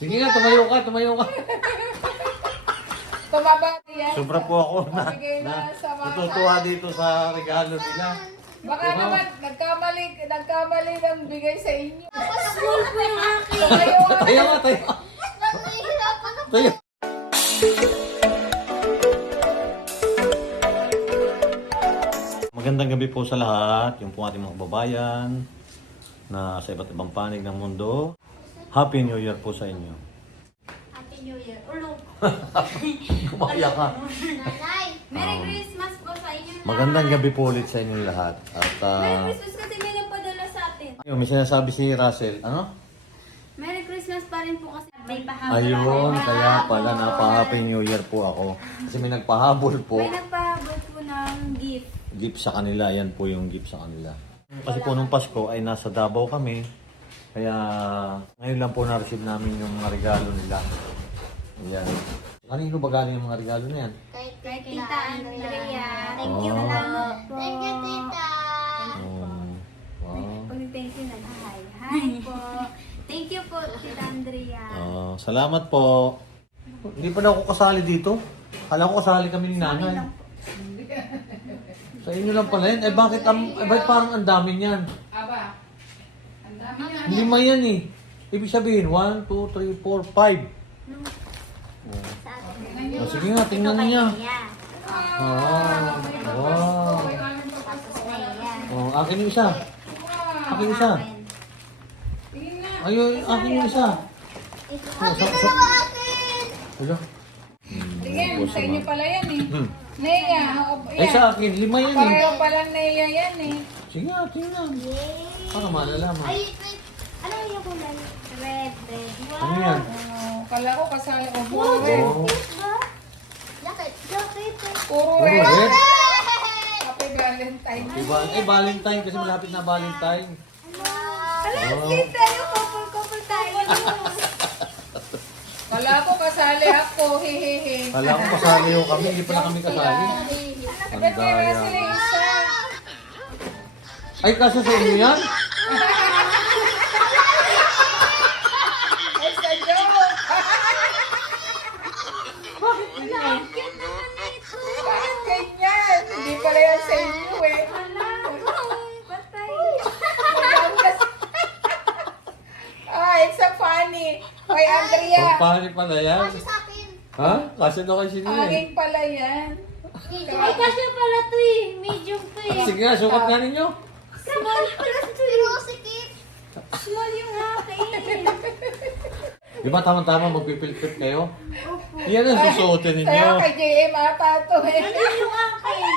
Sige nga, tumayo ka, tumayo ka. Tumaba yan. Sobra po ako Mabigay na sa mga... natutuwa dito sa regalo nila. Baka naman, nagkamali ng bigay sa inyo. Small po yung akin. Tumayo ka. Tayo nga, tayo. Nahihirapan ako. Tayo. Magandang gabi po sa lahat, yung po ating mga kababayan na sa iba't ibang panig ng mundo. Happy New Year po sa inyo. Happy New Year. Ulo. Kumaya ka. Nanay. Merry Christmas po sa inyo lahat. Magandang gabi po ulit sa inyo lahat. At Merry Christmas kasi may nagpadala sa atin. may sinasabi si Russell. Ano? Merry Christmas pa rin po kasi may pahabol. Ayun, kaya pala napa-Happy New Year po ako. Kasi may nagpahabol po. May nagpahabol po ng gift. Gift sa kanila, yan po yung gift sa kanila. Kasi po nung Pasko ay nasa Davao kami. Kaya ngayon lang po na-receive namin yung mga regalo nila. Ayan. Kanino ba galing yung mga regalo na yan? Kay Tita Andrea. Thank you. Oh. Salamat po. Thank you, tita. Wow. Pag-thank you na. Hi. Hi po. Thank you po, Tita Andrea. Salamat po. Hindi pa na ako kasali dito. Kala ko kasali kami ni nanay. Sa inyo lang pala yan. Eh bakit parang ang dami niyan? Aba, ang dami na. 5 yan eh. Ibig sabihin, 1, 2, 3, 4, 5. Sa atin. Sige nga, tingnan niya. Yeah. Wow. Tapos na yan. Akin yung isa. Akin yung isa. Tingin na. Ayun, akin yung isa. Wala. Tingin, sa inyo pala yan eh. Neya, Eh sa akin, 5 yan eh. pareho pala Neya yan eh. Sige nga, tingnan. Para malalaman. Ay, wait. Ano yung kulay? Red. Ano yan? Kala ko kasali ko. Puro red. Oh. Ba? Bakit? Bakit? Puro Puro red. red. Happy Valentine. Diba? Eh, Valentine kasi malapit na Valentine. Alam, Oh. kita yung couple tayo. Kala ko kasali ako. Hehehe. Kala ko kasali yung kami, hindi pala kami kasali. Ang Ba't meron daya. sila isa? Ay, kaso sa inyo yan? Ay, sa joke. Bakit ganyan? Hindi pala yan sa inyo eh. It's so funny. Hoy, Andrea. Pagpahali pala yan. Sa akin. Ha? Kasi daw kasi nila eh. Aking pala yan. Ay, kasi pala to eh. Medium to eh. Sige nga, sukat nga ninyo. Small pala to eh. Pero sikip. Small yung akin. Di ba tama-tama magpipilpit kayo? Yan ang susuotin ninyo. Kaya kay JM ata to eh. Ano yung akin?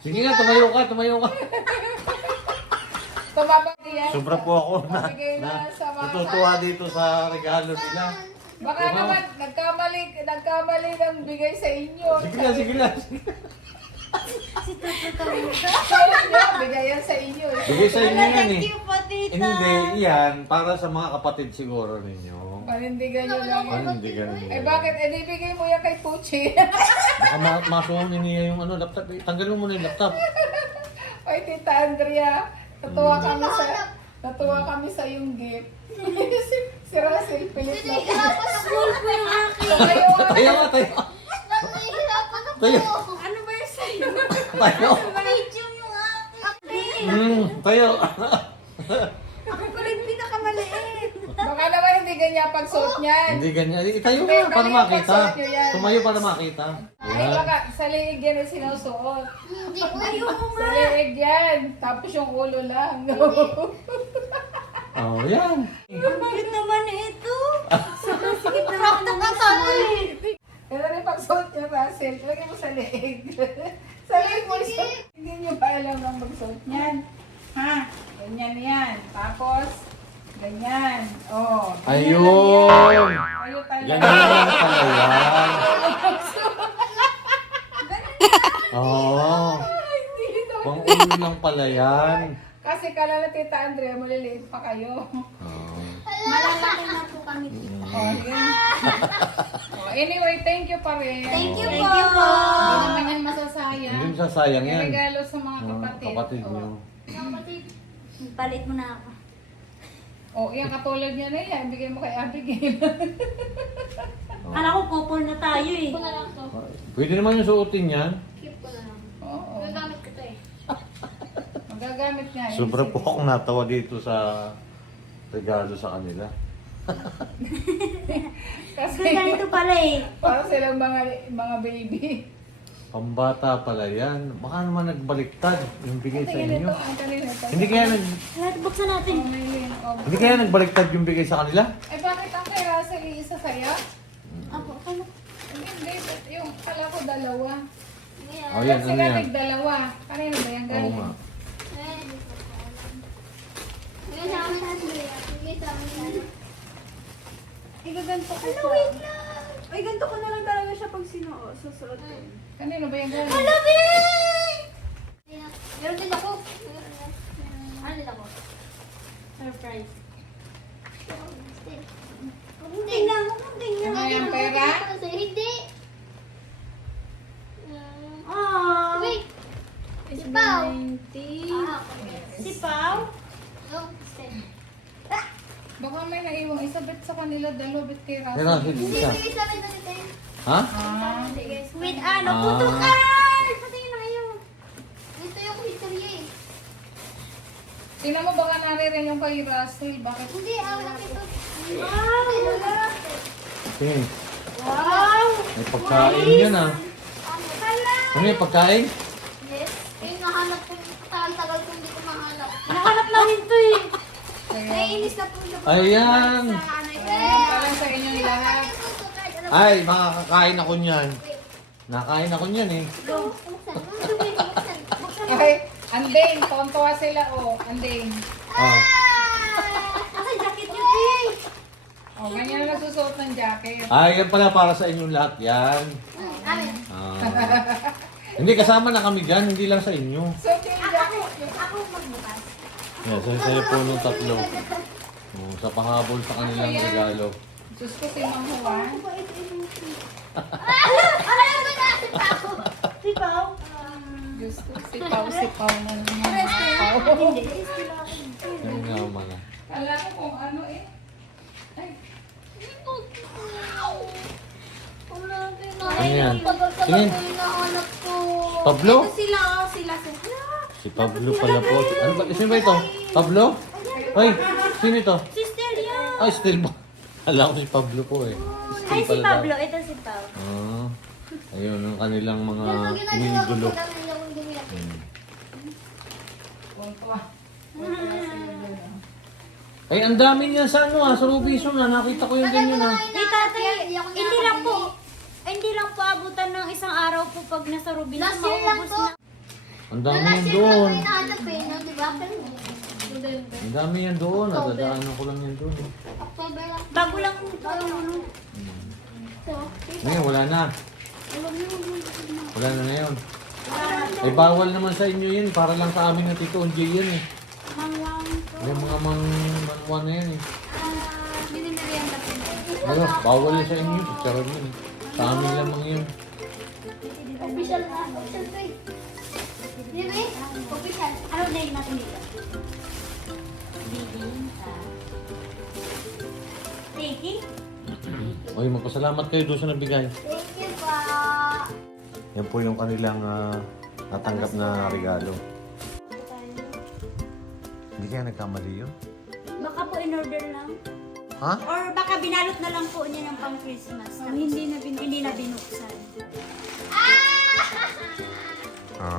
Sige nga, tumayo ka, tumayo ka. Tumaba yan. Sobra po ako Mabigay na sa mga... natutuwa dito sa regalo nila. Baka naman, nagkamali ng bigay sa inyo. Sige na, sige na. Sabi niya, bigay yan sa inyo. Bigay sa inyo yan eh. Thank you po, tita. Hindi, yan. Para sa mga kapatid siguro ninyo. Panindigan nyo lang. Panindigan Eh niyo. bakit? Eh di bigay mo yan kay Puchi. Baka masuhunin niya yung laptop. Tanggalin mo muna yung laptop. Oy, Tita Andrea, natuwa kami sa yung gift. si Russell, pilit na. Small po yung akin. Tumayo ka. Tayo nga, tayo. Nahihirapan ako. Tayo. Ano ba yung sa'yo? Tayo. Medium yung akin. Tayo. Ako pa rin pinakamaliit. Baka naman hindi ganyan pagsuot niyan. Hindi ganyan. Tayo nga para makita. Tumayo para makita. Ay, Yan. baka sa liig yan ang sinusuot. Hindi ko Ayoko Sa nga. liig yan. Tapos yung ulo lang. Oh, yan. Ang cute naman ito. Sobrang sikip naman ng small. Pero rin pagsuot niya, Russell, lagay mo sa liig. Sa liig mo suot. Hindi niyo ba alam ang magsuot niyan? Ha? Ganyan yan. Tapos, ganyan. Oh. ganyan lang yan. Ayun. Ayun talaga. Yan naman pala yan. Oo. Ay, hindi daw. Pang ulo lang pala yan. Kasi kala na Tita Andrea, maliliit pa kayo. Oh. Malalaki na po kami. Oh, yun. Oh, anyway, thank you pa rin. Thank you po. Hindi naman yan masasayang. Hindi mo sasayang Yung yan. regalo sa mga Oh, kapatid. kapatid Oh. nyo. Palit mo na ako. O, yan katulad niya na yan. Bigay mo kay Abigail. Kala ko couple na tayo eh. Keep ko na lang to. Pwede naman yung suotin yan. Keep ko na lang. Oo. Gagamit ko to eh. Magagamit nga. eh. Sobrang po akong natawa dito sa regalo sa kanila. Kasi Kasi ganito pala eh. para silang mga baby. Pambata pala yan. Baka naman nagbaliktad yung bigay sa Tingnan inyo. ito. Ang kanina ito. Hindi kaya Lahat buksan natin. Oh, Maylin. Oh. hindi kaya nagbaliktad yung bigay sa kanila? Eh, bakit ang kay Russell isa sa'yo? Ako, ano? Hindi, yung kala ko dalawa. Ayan. Oh, yan, ano Sila yan? nagdalawa. Kanino ba yan Oo galing? nga. Ayan. Bigay sa amin na siya. Bigay sa amin na. Igaganto ko Ano, siya. wait lang. Ay, ganito ko na lang talaga siya pag susuot. Kanino ba yan galing? Meron din ako. Ano din ako? Surprise. Hindi. Tingnan mo, tingnan. Ano yan, pera? Hindi. Ah. Wait. Si Pao. Si Pao? Yung stem. Baka may naiwang isa, bet sa kanila dalawa, bet kay Kaya Russell. Russell, Hindi, isa. bigay sa amin na dito. Ha? Ah, With ano? Ah. Putukan! Patingin na kayo. Dito yung history eh. tingnan mo baka naririn yung kay Russell. Bakit? Hindi, awak ito. Wow! Tingin. Wow! May pagkain yan ah. Hala! Ano yung pagkain? Yes. Yung nahanap ko, tagal-tagal kong hindi ko mahanap. Nahanap namin to eh. Naiinis na po siya. Ayan! Sa ano yun. Ayan, parang sa inyong lahat. Ay, makakakain ako niyan. Nakain ako niyan eh. Ay, anding, tontowa sila, oh. Anding. Ah. Asa jacket yun eh? Oh, ganyan na nagsusuot ng jacket. Ay, yan pala para sa inyong lahat yan. Amin. Ah. Hindi, kasama na kami dyan, hindi lang sa inyo. Suot yung jacket. Ako magbukas. Yeah, sa'yo po nung tatlo. Oh, sa pahabol sa kanilang regalo. Diyos ko si Mang Juan. Si Pao? Diyos ko, sipaw na naman. Sipaw. Hindi. Yan nga mga. Kala ko kung ano eh. Ay, Ano yan? Tingin. Pablo? Ito sila, oh. Sila. Si Pablo pala po. Ano ba? Sino ba ito? Pablo? Ay, sino ito? Sister yan. Ay, still ba? Alam ko si Pablo po eh. Ay, si Still pala Pablo. daw. Ito si Pao. Ah, ayun ang kanilang mga minigulo. tontowa. Ay, ang dami niya sa ano sa Robinson na. Nakita ko yung ganyan ah. Hey, tatay, hindi lang po. Hindi lang po abutan ng isang araw po pag nasa Rubin. Last year lang Maubos to. na. Ang dami Last yan year doon. lang hinahanap eh, no? Diba? November. Ang dami yan doon. Nadadaanan ko lang yan doon. eh. October lang. Bago lang po. So, Ngayon, wala na. Wala na ngayon. Ay, bawal naman sa inyo yan. Para lang sa amin ng Tito Onjay yan eh. Mangwang po. Yung mga manwan na yan eh. Minimerienda po. Ayun, bawal yun sa inyo. Charon yun eh. Sa amin lamang yun. official na. Official to eh. Di ba eh? Official. Ano name natin dito? Bibingka. Tiki? Oy, magpasalamat kayo doon sa nabigay. Thank you pa. Yan po yung kanilang natanggap na regalo. Hindi kaya nagkamali yun? Baka po in-order lang. Ha? Or baka binalot na lang po niya ng pang Christmas. Hindi na binuksan.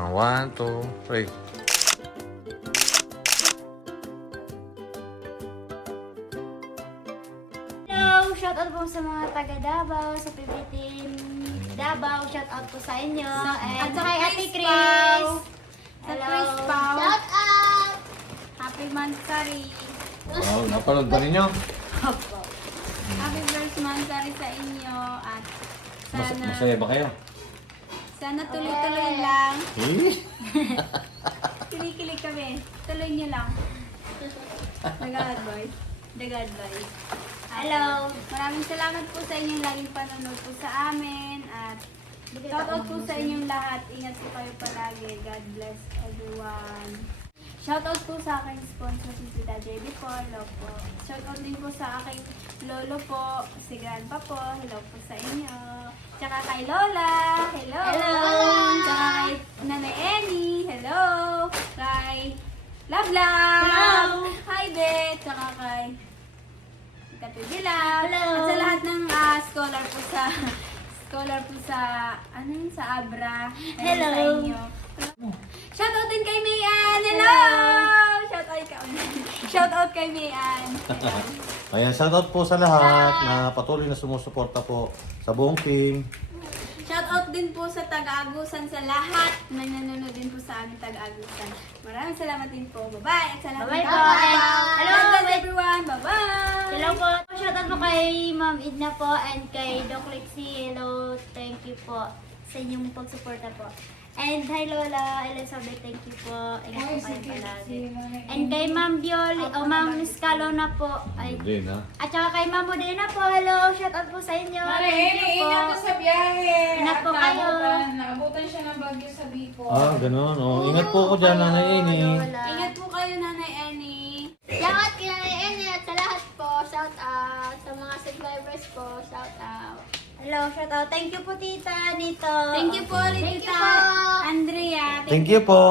One, two, three. Hello! Shoutout po sa mga taga Davao, sa Pipitin Davao. Shoutout po sa inyo. And sa kay Ate Chris. Sa Chris Pao. Shout out. Happy Mansari. Wow, napanood ba ninyo? Opo. Happy first Mansari sa inyo. At Masaya ba kayo? sana tuloy-tuloy lang. Eh? Kinikilig kami. Tuloy niyo lang. Nag-advise. Nag-advise. Hello! Maraming salamat po sa inyong laging panonood po sa amin. At shoutout po sa inyong lahat. Ingat po kayo palagi. God bless everyone. Shoutout po sa aking sponsor si Tita JB po, hello po. Shoutout din po sa aking lolo po, si grandpa po, hello po sa inyo. Tsaka kay Lola, hello. Hello. Tsaka kay Nanay Annie, hello. Kay Love Love. Hello. Hi, Beth. Tsaka kay Katubilang. Hello. At sa lahat ng scholar po sa, ano yun, sa Abra. Ayun, Hello. Sa inyo. Shoutout din kay Mayan. Hello! Shoutout kay Mayan. Ayan, shoutout po sa lahat na patuloy na sumusuporta po sa buong team. Shoutout din po sa Taga-Agusan, sa lahat na nanonood din po sa aming Taga-Agusan. Maraming salamat din po. Bye-bye. At sa lahat Bye-bye ng po. Taga-Agusan. Hello, God bless bye. everyone. Bye-bye. Hello po. Shoutout po kay Ma'am Edna po and kay Doc Lexie. Hello, thank you po sa inyong pagsuporta po. And hi Lola Elizabeth, thank you po. Ingat po kayo palagi. And kay Ma'am Bioli, o Ma'am Scalo na po. Ay, Hindi na. at saka kay Ma'am Modena po. Hello, shoutout po sa inyo. Mare, Thank you ingat po. ka sa biyahe. Ingat po At kayo. Naabutan siya ng bagyo sa Bicol. Ah, ganun. Oh, ingat po ko dyan, Nanay Eni. Lola. Ingat po kayo, Nanay Annie. Shoutout kay Nanay Eni at sa lahat po. Shout out sa mga subscribers po. Shout out. Hello, shout out. Thank you po tita Nito. Thank you po ulit, Thank you Tita po. Andrea. Thank you po.